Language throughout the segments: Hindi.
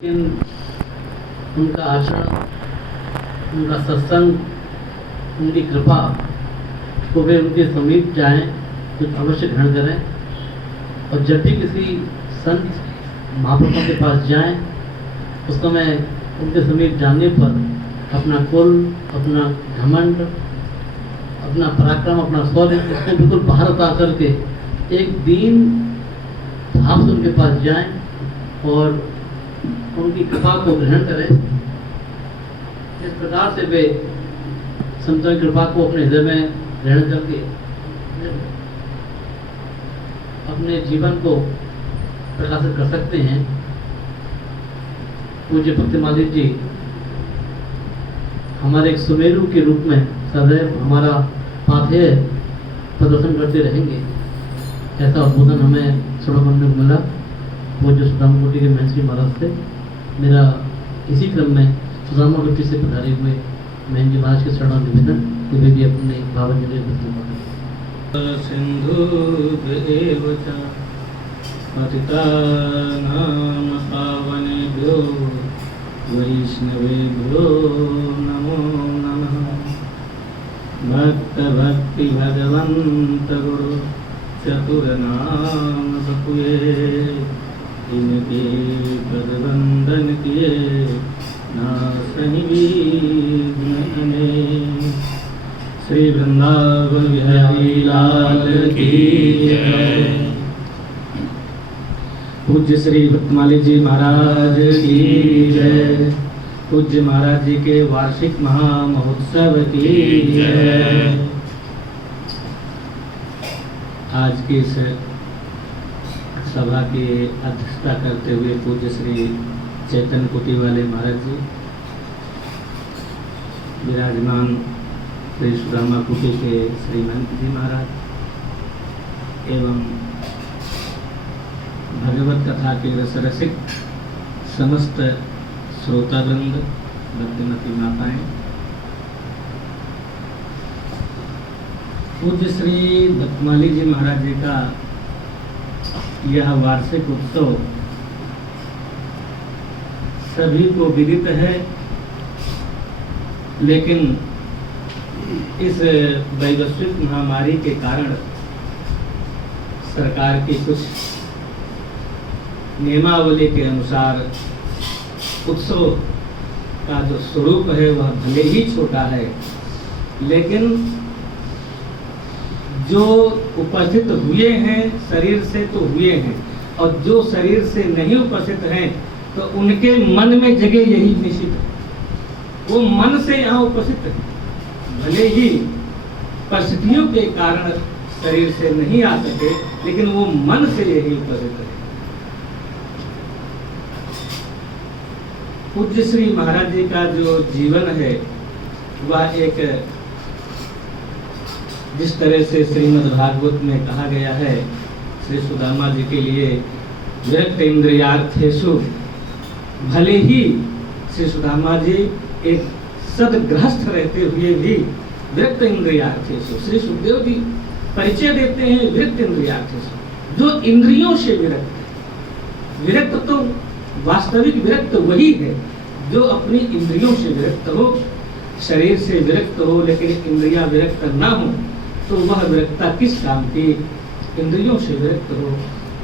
लेकिन उनका आचरण, उनका सत्संग, उनकी कृपा को वे उनके समीप जाएं तो अवश्य ग्रहण करें। और जब भी किसी संत महापुरुषों के पास जाएं उस समय उनके समीप जाने पर अपना कुल, अपना घमंड, अपना पराक्रम, अपना शौर्य इसको बिल्कुल बाहर उतार करके एक दीन भाव से उनके पास जाएं और उनकी कृपा को ग्रहण करें। इस प्रकार से वे संतों की कृपा को अपने हृदय में ग्रहण करके अपने जीवन को प्रकाशित कर सकते हैं। पूज्य भक्तिमाली जी हमारे एक सुमेरु के रूप में सदैव हमारा पाथेय प्रदर्शन करते रहेंगे, ऐसा उद्बोधन हमें सुनने को मिला पूज्य सुदामा कोटि के महर्षि महाराज से। मेरा इसी क्रम में सुदामा कोटि से पधारे हुए महन जी महाराज के शरण निवेदन कि वे भी अपने भावांजलि सिंधु पतितानां पावनेभ्यो वैष्णवेभ्यो नमो नमः। भक्त भक्ति भगवंत गुरु चतुरनाम बपुए, इनके पदवंदन किए नासहि विघ्न हमें। श्री वृंदावन बिहारी लाल की जय। पूज्य श्री भक्तमाली जी महाराज की जय। पूज्य महाराज जी के वार्षिक महामहोत्सव की जय। आज की इस सभा की अध्यक्षता करते हुए पूज्य श्री चैतन्य कोटि वाले महाराज जी, विराजमान श्री सुदामा कोटि के श्री महंत जी महाराज एवं भगवत कथा के रसरसिक समस्त श्रोतावृंद, भक्तिमती माताएं, पूज्य श्री भक्तमाली जी महाराज जी का यह वार्षिक उत्सव सभी को विदित है, लेकिन इस वैश्विक महामारी के कारण सरकार की कुछ नियमावली के अनुसार उत्सव का जो स्वरूप है वह भले ही छोटा है, लेकिन जो उपस्थित हुए हैं शरीर से तो हुए हैं, और जो शरीर से नहीं उपस्थित हैं तो उनके मन में जगह यही निश्चित है। वो मन से यहाँ उपस्थित है, भले ही परिस्थितियों के कारण शरीर से नहीं आ सके, लेकिन वो मन से यही उपस्थित है। पूज्य श्री महाराज जी का जो जीवन है वह एक, जिस तरह से श्रीमद् भागवत में कहा गया है, श्री सुदामा जी के लिए विरक्त इंद्रियार्थेषु, भले ही श्री सुदामा जी एक सदगृहस्थ रहते हुए भी विरक्त इंद्रियार्थेषु, श्री सुखदेव जी परिचय देते हैं विरक्त इंद्रियार्थेषु, जो इंद्रियों से विरक्त है। विरक्त तो वास्तविक विरक्त वही है जो अपनी इंद्रियों से विरक्त हो, शरीर से विरक्त हो, लेकिन इंद्रियां विरक्त ना हो तो वह विरक्ता किस काम की, इंद्रियों से विरक्त हो।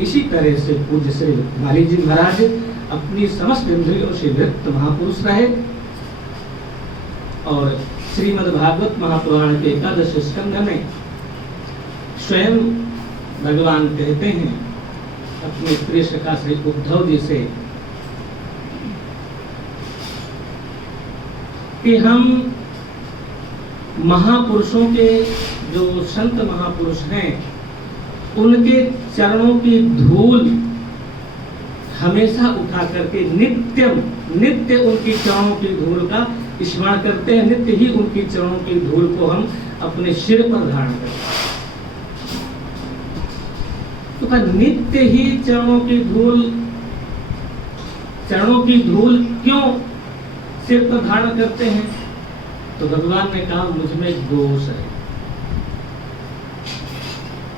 इसी तरह से पूज्य श्री भक्तमाली जी महाराज अपनी समस्त इंद्रियों से विरक्त महापुरुष रहे, और श्रीमद् भागवत महापुराण के एकादश स्कंध में स्वयं भगवान कहते हैं अपने प्रिय सखा श्री उद्धव जी से कि हम महापुरुषों के, जो संत महापुरुष हैं, उनके चरणों की धूल हमेशा उठा करके नित्य उनकी चरणों की धूल का स्मरण करते हैं, नित्य ही उनकी चरणों की धूल को हम अपने सिर पर धारण करते हैं। तो नित्य ही चरणों की धूल क्यों सिर पर धारण करते हैं? तो भगवान ने कहा मुझ में दोष है।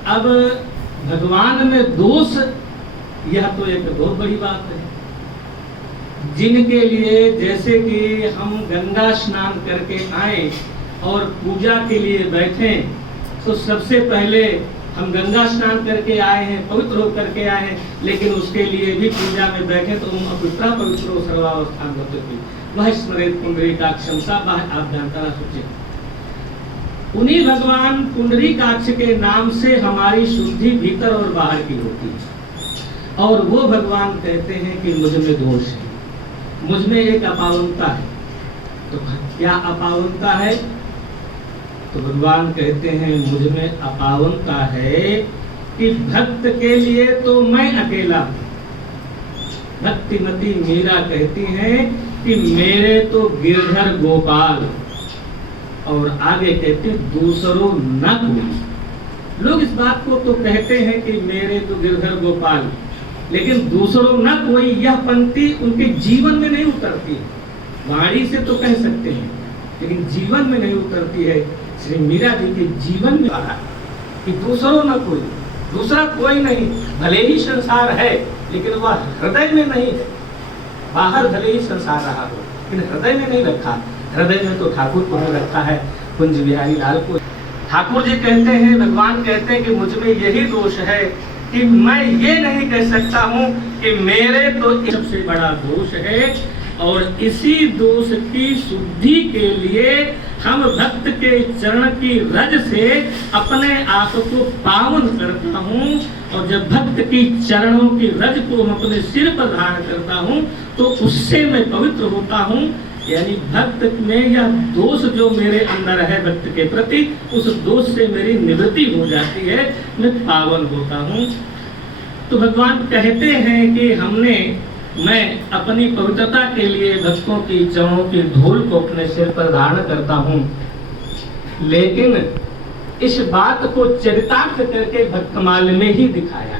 अब भगवान में दोष, यह तो एक बहुत बड़ी बात है। जिनके लिए जैसे कि हम गंगा स्नान करके आए और पूजा के लिए बैठे, तो सबसे पहले हम गंगा स्नान करके आए हैं, पवित्र होकर के आए हैं, लेकिन उसके लिए भी पूजा में बैठे तो हम अपवित्रा पवित्रो सर्वावस्थान होते थे। वह स्मृत पुंडरीकाक्षम सा आप जानता ना सोचे। उन्हीं भगवान पुंडरीकाक्ष के नाम से हमारी शुद्धि भीतर और बाहर की होती है। और वो भगवान कहते हैं कि मुझ में दोष है, मुझ में एक अपावनता है। तो क्या अपावनता है? तो भगवान कहते हैं मुझ में अपावनता है कि भक्त के लिए तो मैं अकेला हूं। भक्तिमती मीरा कहती हैं कि मेरे तो गिरधर गोपाल, और आगे कहते दूसरों न कोई। लोग इस बात को तो कहते हैं कि मेरे तो गिरधर गोपाल, लेकिन दूसरों न कोई, यह पंक्ति उनके जीवन में नहीं उतरती है। वाणी से तो कह सकते हैं, लेकिन जीवन में नहीं उतरती है। श्री मीरा जी के जीवन में आया कि दूसरों न कोई, दूसरा कोई नहीं। भले ही संसार है, लेकिन वह हृदय में नहीं है। बाहर भले ही संसार रहा हो, लेकिन हृदय में नहीं रखा। हृदय में तो ठाकुर को रखा है, कुंज बिहारी लाल को। ठाकुर जी कहते हैं, भगवान कहते हैं कि मुझ में यही दोष है कि मैं ये नहीं कह सकता हूँ कि मेरे तो सबसे बड़ा दोष है, और इसी दोष की शुद्धि के लिए हम भक्त के चरण की रज से अपने आप को पावन करता हूँ। और जब भक्त की चरणों की रज को हम अपने सिर पर धारण करता हूँ तो उससे मैं पवित्र होता हूँ। यानी भक्त में यह दोष जो मेरे अंदर है भक्त के प्रति, उस दोष से मेरी निवृत्ति हो जाती है, मैं पावन होता हूँ। तो भगवान कहते हैं कि मैं अपनी पवित्रता के लिए भक्तों की चरणों की धूल को अपने सिर पर धारण करता हूँ, लेकिन इस बात को चरितार्थ करके भक्तमाल में ही दिखाया।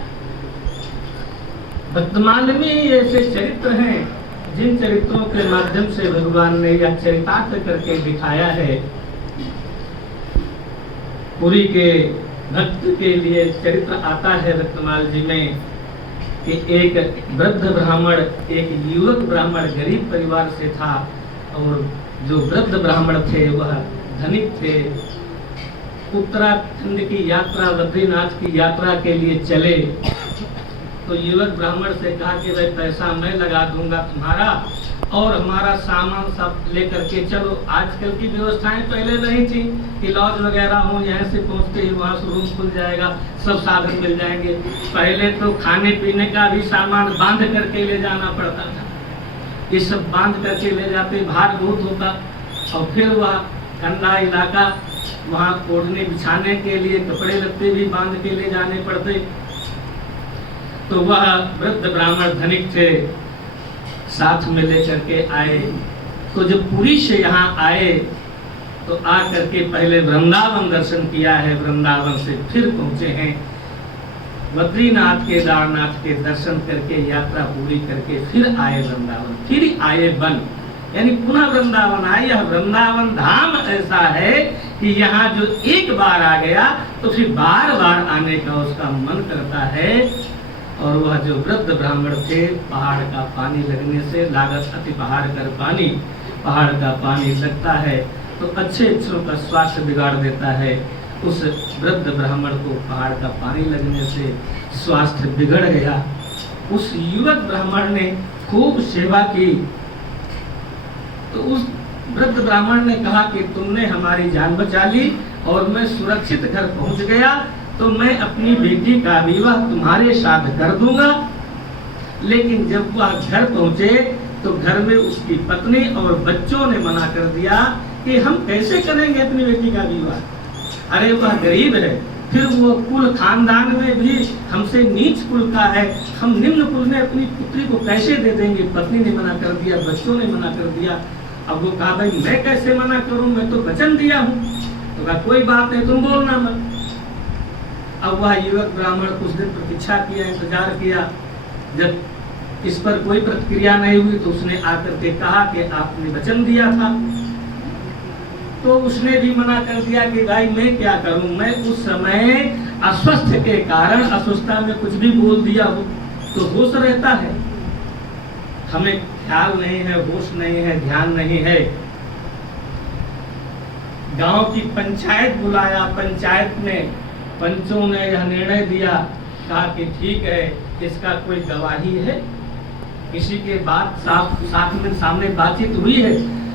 भक्तमाल में ऐसे चरित्र हैं जिन चरित्रों के माध्यम से भगवान ने यह चरितार्थ करके दिखाया है। पुरी के भक्त के लिए चरित्र आता है भक्तमाल जी में कि एक वृद्ध ब्राह्मण, एक युवक ब्राह्मण गरीब परिवार से था, और जो वृद्ध ब्राह्मण थे वह धनिक थे। उत्तराखंड की यात्रा, बद्रीनाथ की यात्रा के लिए चले, तो युवक ब्राह्मण से कहा कि भाई पैसा मैं लगा दूंगा तुम्हारा, और हमारा सामान सब लेकर के चलो। आजकल की व्यवस्थाएं पहले नहीं थी कि लॉज वगैरह हो, यहाँ से पहुँचते ही वहाँ से रूम खुल जाएगा, सब साधन मिल जाएंगे। पहले तो खाने पीने का भी सामान बांध करके ले जाना पड़ता था। ये सब बांध करके ले जाते, भार बहुत होता। और फिर वह ठंडा इलाका, वहाँ ओढ़ने बिछाने के लिए कपड़े लत्ते भी बांध के ले जाने पड़ते। तो वह वृद्ध ब्राह्मण धनिक थे, साथ में लेकर के आए। तो जब पुरी से यहाँ आए तो आ करके पहले वृंदावन दर्शन किया है, वृंदावन से फिर पहुंचे हैं बद्रीनाथ केदारनाथ के दर्शन करके, यात्रा पूरी करके फिर आए वृंदावन, फिर आए वन, यानी पुनः वृंदावन आए। यह वृंदावन धाम ऐसा है कि यहाँ जो एक बार आ गया तो फिर बार बार आने का उसका मन करता है। और वह जो वृद्ध ब्राह्मण थे, पहाड़ का पानी लगने से, लागत अति पहाड़ कर पानी, पहाड़ का पानी लगता है तो अच्छे अच्छों का स्वास्थ्य बिगाड़ देता है। उस वृद्ध ब्राह्मण को पहाड़ का पानी लगने से स्वास्थ्य बिगड़ गया। उस युवक ब्राह्मण ने खूब सेवा की, तो उस वृद्ध ब्राह्मण ने कहा कि तुमने हमारी जान बचा ली और मैं सुरक्षित घर पहुंच गया, तो मैं अपनी बेटी का विवाह तुम्हारे साथ कर दूंगा। लेकिन जब वह घर पहुंचे तो घर में उसकी पत्नी और बच्चों ने मना कर दिया कि हम कैसे करेंगे अपनी बेटी का विवाह, अरे वह गरीब है, फिर वो कुल खानदान में भी हमसे नीच कुल का है, हम निम्न कुल में अपनी पुत्री को कैसे दे देंगे। पत्नी ने मना कर दिया, बच्चों ने मना कर दिया। अब वो कहा भाई मैं कैसे मना करूं, मैं तो वचन दिया हूँ। तो कहा कोई बात नहीं, तुम बोलना मत। अब वह युवक ब्राह्मण कुछ दिन प्रतीक्षा किया, इंतजार किया। जब इस पर कोई प्रतिक्रिया नहीं हुई तो उसने आकर के कहा कि आपने वचन दिया था। तो उसने भी मना कर दिया कि भाई मैं क्या करूं, मैं उस समय अस्वस्थ के कारण, अस्वस्थता में कुछ भी बोल दिया हो तो होश रहता है, हमें ख्याल नहीं है, होश नहीं है, ध्यान नहीं है। गांव की पंचायत बुलाया, पंचायत में पंचों ने यह निर्णय दिया, कहा कि ठीक है, इसका कोई गवाही है? किसी के बात साथ में सामने बातचीत हुई है?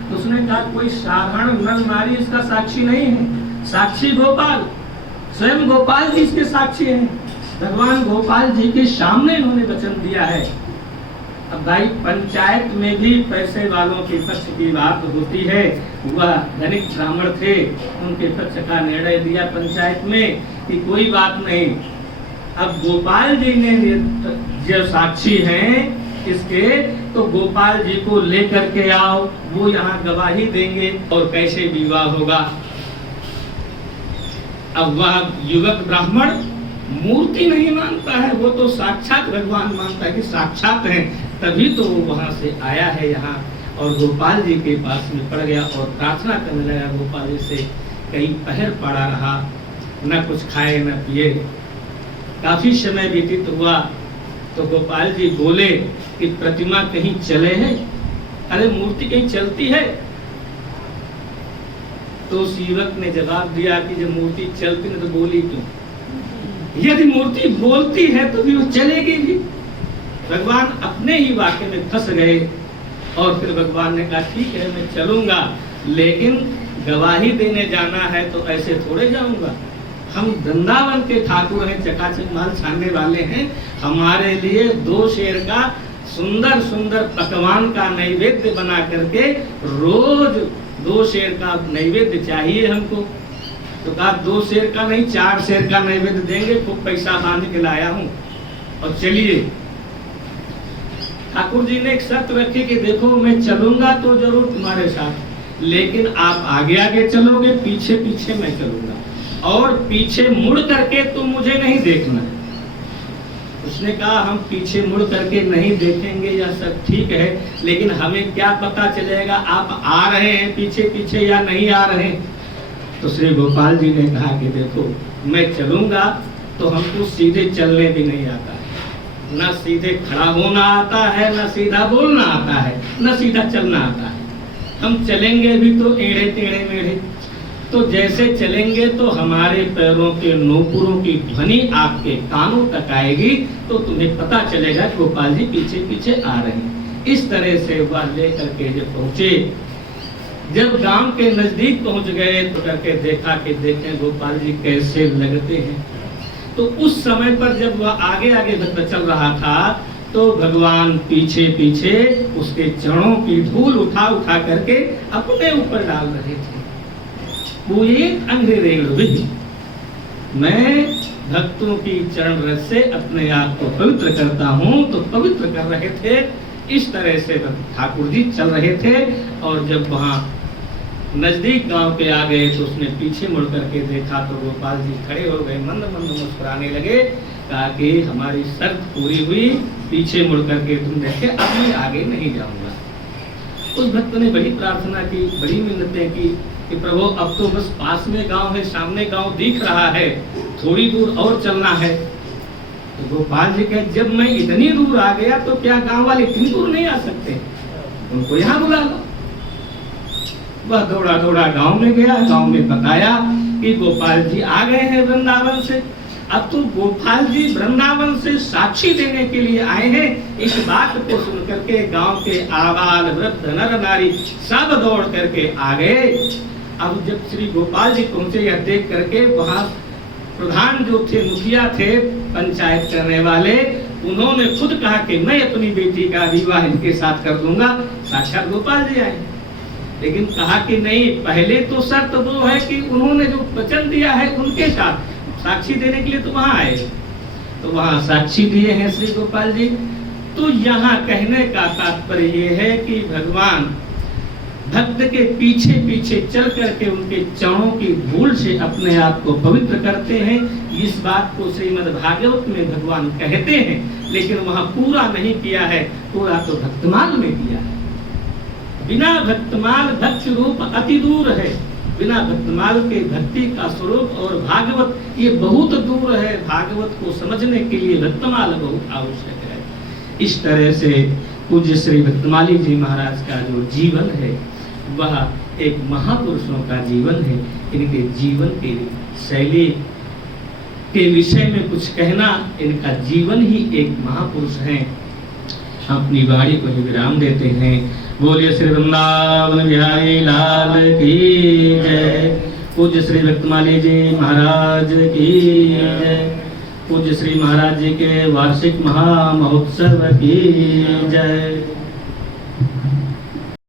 तो उसने कहा कोई साधारण नर नारी इसका साक्षी नहीं है, साक्षी गोपाल, स्वयं गोपाल जी इसके साक्षी हैं। भगवान गोपाल जी के सामने इन्होंने वचन दिया है। अब भाई पंचायत में भी पैसे वालों के पक्ष की बात होती है। वह धनिक ब्राह्मण थे, उनके पक्ष का निर्णय दिया पंचायत में कि कोई बात नहीं, अब गोपाल जी ने जो साक्षी हैं इसके, तो गोपाल जी को लेकर के आओ, वो यहाँ गवाही देंगे और कैसे विवाह होगा। अब वह युवक ब्राह्मण मूर्ति नहीं मानता है, वो तो साक्षात भगवान मानता है कि साक्षात हैं, तभी तो वो वहां से आया है यहाँ और गोपाल जी के पास में पड़ गया और प्रार्थना करने लगा गोपाल जी से। कई पहर पड़ा रहा, न कुछ खाए न पिए। काफी समय व्यतीत हुआ तो गोपाल जी बोले कि प्रतिमा कहीं चले हैं? अरे मूर्ति कहीं चलती है? तो उस युवक ने जवाब दिया कि जब मूर्ति चलती नहीं तो बोली क्यों? यदि मूर्ति बोलती है तो भी वो चलेगी भी। भगवान अपने ही वाक्य में फंस गए और फिर भगवान ने कहा ठीक है मैं चलूंगा, लेकिन गवाही देने जाना है तो ऐसे थोड़े जाऊंगा। हम वृंदावन के ठाकुर हैं, चकाचक माल छानने वाले हैं, हमारे लिए 2 शेर का सुंदर सुंदर पकवान का नैवेद्य बना करके रोज 2 शेर का नैवेद्य चाहिए हमको। तो कहा 2 शेर का नहीं 4 शेर का नैवेद्य देंगे, खूब पैसा बांध के लाया हूँ और चलिए। ठाकुर जी ने एक शर्त रखी कि देखो मैं चलूंगा तो जरूर तुम्हारे साथ, लेकिन आप आगे आगे चलोगे, पीछे पीछे मैं चलूंगा और पीछे मुड़ करके तुम मुझे नहीं देखना। उसने कहा हम पीछे मुड़ करके नहीं देखेंगे, यह सब ठीक है, लेकिन हमें क्या पता चलेगा आप आ रहे हैं पीछे पीछे या नहीं आ रहे हैं? तो श्री गोपाल जी ने कहा कि देखो मैं चलूंगा तो हमको सीधे चलने भी नहीं आता है, न सीधे खड़ा होना आता है, न सीधा बोलना आता है, न सीधा चलना आता है। हम चलेंगे भी तो टेढ़े टेढ़े मेढ़े, तो जैसे चलेंगे तो हमारे पैरों के नोपुरों की ध्वनि आपके कानों तक आएगी, तो तुम्हें पता चलेगा गोपाल जी पीछे पीछे आ रहे हैं। इस तरह से वह लेकर के जब पहुंचे, जब गांव के नजदीक पहुंच गए तो करके देखा कि देखें गोपाल जी कैसे लगते हैं। तो उस समय पर जब वह आगे आगे चल रहा था तो भगवान पीछे पीछे उसके चरणों की धूल उठा उठा करके अपने ऊपर डाल रहे थे। वो एक अंग्रेज विधि, मैं भक्तों की चरण रस से अपने आप को पवित्र करता हूँ, तो पवित्र कर रहे थे। इस तरह से ठाकुर जी चल रहे थे और जब वहाँ नजदीक गांव के आ गए तो उसने पीछे मुड़ करके देखा तो गोपाल जी खड़े हो गए, मंद मंद मुस्कुराने लगे, कहा कि हमारी शर्त पूरी हुई, पीछे मुड़ करके तुम देखे, अब मैं आगे नहीं जाऊंगा। उस भक्त ने बड़ी प्रार्थना की, बड़ी मिन्नतें की कि प्रभु अब तो बस पास में गांव है, सामने गांव दिख रहा है, थोड़ी दूर और चलना है। तो गोपाल जी कहे जब मैं इतनी दूर आ गया तो क्या गांव वाले इतनी दूर नहीं आ सकते, उनको यहाँ बुला लो। वह दौड़ा दौड़ा गांव में गया, गांव में बताया कि गोपाल जी आ गए हैं वृंदावन से। अब तो गोपाल जी वृंदावन से साक्षी देने के लिए आए हैं। इस बात को सुन करके गांव के आबाल वृद्ध नर नारी सब दौड़ करके आ गए। अब जब श्री गोपाल जी पहुंचे, यह देख करके वहां प्रधान जो थे, मुखिया थे, पंचायत करने वाले, उन्होंने खुद कहा कि मैं अपनी बेटी का विवाह इनके साथ कर दूंगा। साक्षात गोपाल जी आए, लेकिन कहा कि नहीं, पहले तो शर्त वो है कि उन्होंने जो वचन दिया है उनके साथ साक्षी देने के लिए तो वहां आए, तो वहां साक्षी दिए हैं श्री गोपाल जी। तो यहाँ कहने का तात्पर्य ये है कि भगवान भक्त के पीछे पीछे चल करके उनके चरणों की धूल से अपने आप को पवित्र करते हैं। इस बात को श्रीमद् भागवत में भगवान कहते हैं, लेकिन वहां पूरा नहीं किया है, पूरा तो भक्तमाल में किया है। बिना भक्तमाल भक्ति रूप अति दूर है, बिना भक्तमाल के भक्ति का स्वरूप और भागवत ये बहुत दूर है। भागवत को समझने के लिए भक्तमाल बहुत आवश्यक है। इस तरह से पूज्य श्री भक्तमाली जी महाराज का जो जीवन है वह एक महापुरुषों का जीवन है। इनके जीवन की शैली के विषय में कुछ कहना, इनका जीवन ही एक महापुरुष है। अपनी वाणी को ही विराम देते हैं। बोलिए श्री वृंदावन बिहारी लाल की जय। पूज्य श्री भक्तमाली जी महाराज की जय। पूज्य श्री महाराज जी के वार्षिक महामहोत्सव की जय।